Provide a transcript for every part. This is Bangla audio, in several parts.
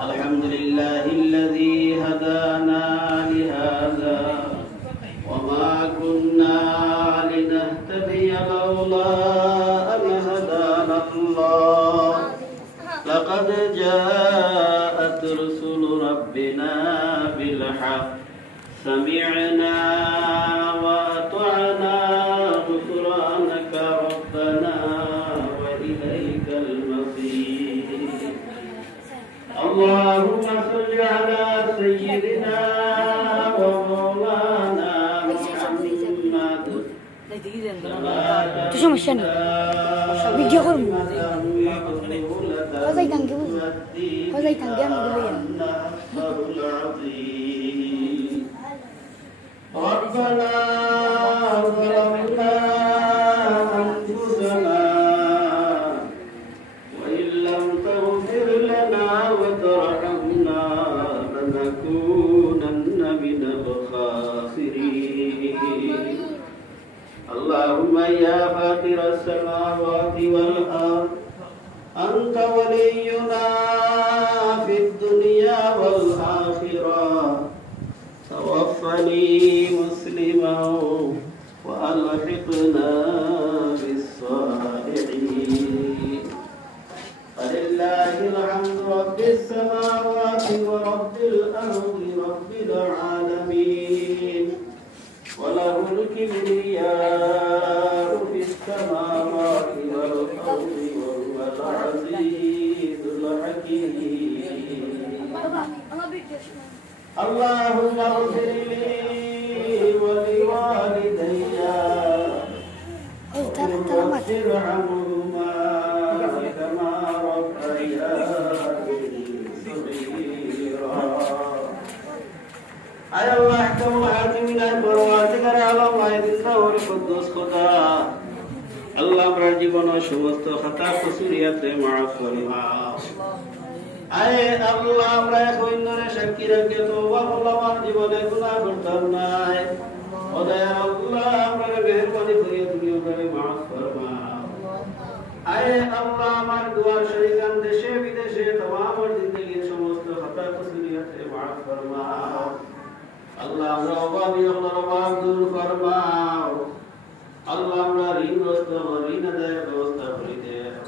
الحمد لله الذي هدانا لهذا وما كنا لنهتدي لولا أن هدانا الله لقد جاءت رسل ربنا بالحق سمعنا وأطعنا غفرانك ربنا وإليك المصير اللهم صل على سيدنا ومولانا محمد তো সমস্যা নেই ভিডিও করব কোথায় থাকবে আমি বলি ربنا ظلمنا أنفسنا وإن لم تغفر لنا وترحمنا لنكونن من الخاسرين اللهم يا فاطر السماوات والأرض أنت ولينا في الدنيا والآخرة توفني مسلما وألحقنا بالصالحين فلله الحمد رب السماوات ورب الأرض رب العالمين وله الكبرياء في السماوات والأرض وهو العزيز الحكيم اللهم اغفر لي ولوالدي وارحمهما كما ربياني صغيرا আয় আল্লাহ আহকামুল হাকিমিন পরওয়ারদিগার আলম আয়াদিল্লাহ ওয়া কুদ্দুস খোদা আল্লাহ আমার জীবনের সমস্ত খাতা কসুরিয়াতে মাফ ফরমাও আয় আল্লাহ আমরা কইনরে সাক্ষী রাখে তওবা করলাম আমার জীবনে গুনাহ করতাম নাই খোদা আল্লাহ আমরা মেহেরবানি করে তুমি ওকে মাফ ফরমাও আয় আল্লাহ আমার দুয়া শরীকান দেশে বিদেশে तमाम আমার জিন্দেগীর সমস্ত খাতা কসুরিয়াতে মাফ ফরমাও আল্লাহ আমরা অভাবী অভাব দূর ফরমাও আল্লাহ আমরা ঋণগ্রস্ত ঋণ আদায়ের ব্যবস্থা করে দেও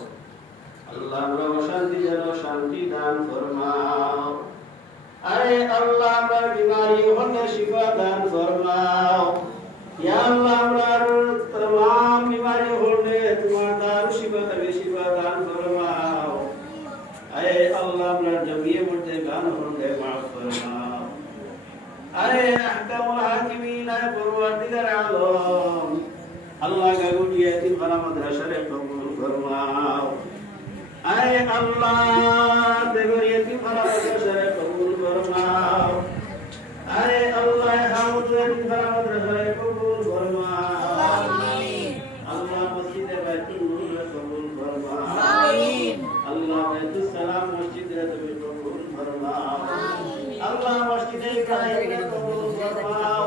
আল্লাহ আমরা অশান্তি যেন শান্তি দান ফরমাও আরে আল্লাহ আমরা বিমারি হলে শিফা দান ফরমাও ইয়া আল্লাহ আমরা तमाम বিমারি হলে তোমার দান শিফা দান ফরমাও আরে আল্লাহ আমরা জমিয়ে মধ্যে গান হলে মাফ ফরমাও আরে আহকামুল হাকিমিন আয় পরওয়ারদিগার আলম আল্লাহ গাগুড়িয়া তিনখানা মাদ্রাসারে কবুল ফরমাও আয় আল্লাহ দেগরিয়া তিনখানা মাদ্রাসারে কবুল ফরমাও আয় আল্লাহ হাউজে তিনখানা মাদ্রাসারে কবুল ফরমাও আমিন আল্লাহ মসজিদে বাইতুল নূরে কবুল ফরমাও আমিন আল্লাহ বাইতুস সালাম মসজিদে তুমি কবুল ফরমাও আমিন আল্লাহ মসজিদে ইব্রাহিমে কবুল ফরমাও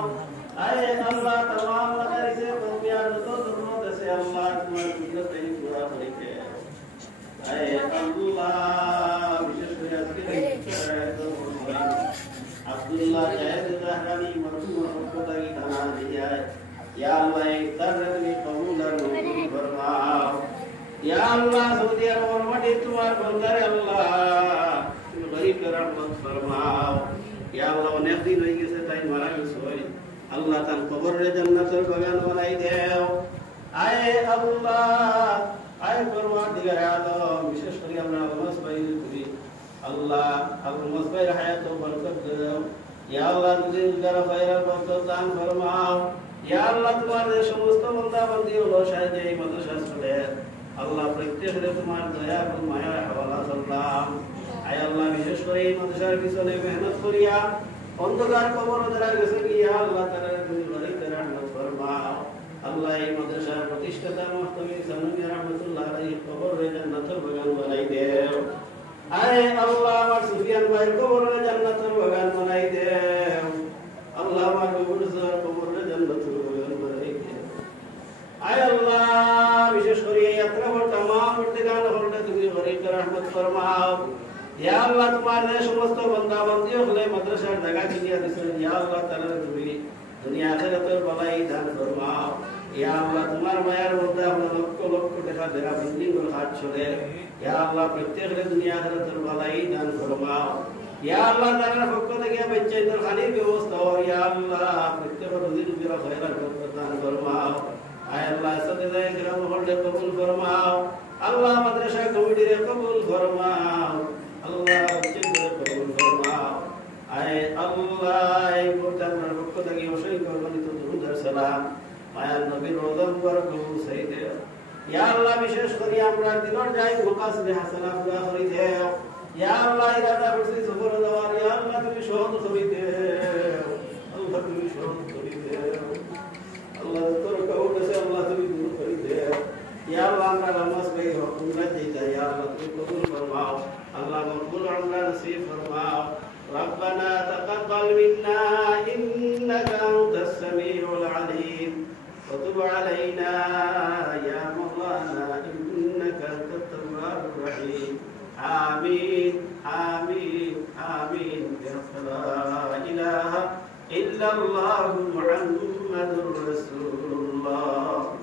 আয় আল্লাহ तमाम মাদারিসে কওমিয়া যত ধর্ম আছে আল্লাহ তোমার কুদরতে পুরা করে দাও আয় আল্লাহ বিশেষ করে আজকে আব্দুল্লাহ জায়েদ জাহরানি মরহুম খোদাই খানা দিয়া ইয়া আল্লাহ ইফতার তুমি কবুল আর মঞ্জুর ফরমাও ইয়া আল্লাহ সৌদি আরব মাটি তোমার বান্দারে আল্লাহ তুমি গরিব রহমত ফরমাও ইয়া আল্লাহ অনেক দিন হয়ে গেছে তাই মারা গেছে আল্লাহ তার কবরে জান্নাতের বাগান বানাই দেও আয় আল্লাহ আয় পরওয়ারদিগার আলম বিশেষ করে আমরা আল্লাহ বাইরে করি আল্লাহ আল্লাহ বাইরে হায়াত বরকত দাও ইয়া আল্লাহ রিজিকের খায়রাত বরকত দান ফরমাও ইয়া আল্লাহ তোমার সমস্ত বান্দা বান্দি হলো সাহায্যে এই মাদ্রাসা চলে আল্লাহ প্রত্যেককে তোমার দয়া এবং মায়া হাওয়ালা সাল্লাম আয় আল্লাহ বিশেষ করে এই মাদ্রাসার পিছনে মেহনত করিয়া অন্ধকার কবর যারা গেছে ইয়া আল্লাহ তাআলা তুমি গরিবদের রহমত ফরমাও আল্লাহ এই মাদ্রাসার প্রতিষ্ঠাতা মুহতামিম সানুমী রাহমাতুল্লাহ আলাইহি কবরে জান্নাতের বাগান বানাই দেও আয় আল্লাহ আমার সুফিয়ান ভাইয়ের কবরে জান্নাতের বাগান বানাই দেও আল্লাহ আমার বুজুর্গের কবরে জান্নাতের বাগান বানাই দেও আয় আল্লাহ বিশেষ করে এই যাত্রা বড় तमाम বর্তমান হলটা তুমি গরিবদের রহমত ফরমাও ইয়া আল্লাহ তোমার যে সমস্ত বান্দা বান্দি হলে মাদ্রাসার জায়গা কিনিয়া দিছেন ইয়া আল্লাহ তাআলা তুমি দুনিয়া আখিরাতের ভালাই দান ফরমাও ইয়া আল্লাহ তোমার মায়ার মধ্যে আমরা লক্ষ লক্ষ টাকা দেয়া বিল্ডিং এর কাজ চলে ইয়া আল্লাহ প্রত্যেকের দুনিয়া আখিরাতের ভালাই দান ফরমাও ইয়া আল্লাহ তাআলার পক্ষ থেকে বাচ্চাদের খানির ব্যবস্থা ও ইয়া আল্লাহ প্রত্যেকের রুজির খায়রাত দান ফরমাও আয় আল্লাহ সদায়ে کرام হলে কবুল ফরমাও আল্লাহ মাদ্রাসা কমিটির কবুল ফরমাও আল্লাহ বাচ্চাদের কবুল ফরমাও আয় আল্লাহ এই প্রত্যেকের পক্ষ থেকে অসংখ্য গণিত দুরূদ আর সালাম মায়ার নবীর রওজা মুবারক সাইয়্যিদে ইয়া আল্লাহ বিশেষ করে আমরা দিনের যাই মুকাসিদে হাসানা পুরা করি দে ইয়া আল্লাহ ইরাদা করছি সফর দেওয়ার ইয়া আল্লাহ তুমি সহজ করি দে আল্লাহ তুমি সহজ করি দে আল্লাহ তোর কাউকে সে আল্লাহ তুমি দূর করি দে ইয়া আল্লাহ আমরা নামাজ পড়ি হুকুম না দিতা ইয়া আল্লাহ তুমি কবুল ফরমাও আল্লাহ মকবুল আমরা নসিব ফরমাও ربنا تقبل منا إنك أنت السميع العليم وتب علينا يا مولانا إنك أنت التواب الرحيم آمين آمين آمين لا إله إلا الله محمد رسول الله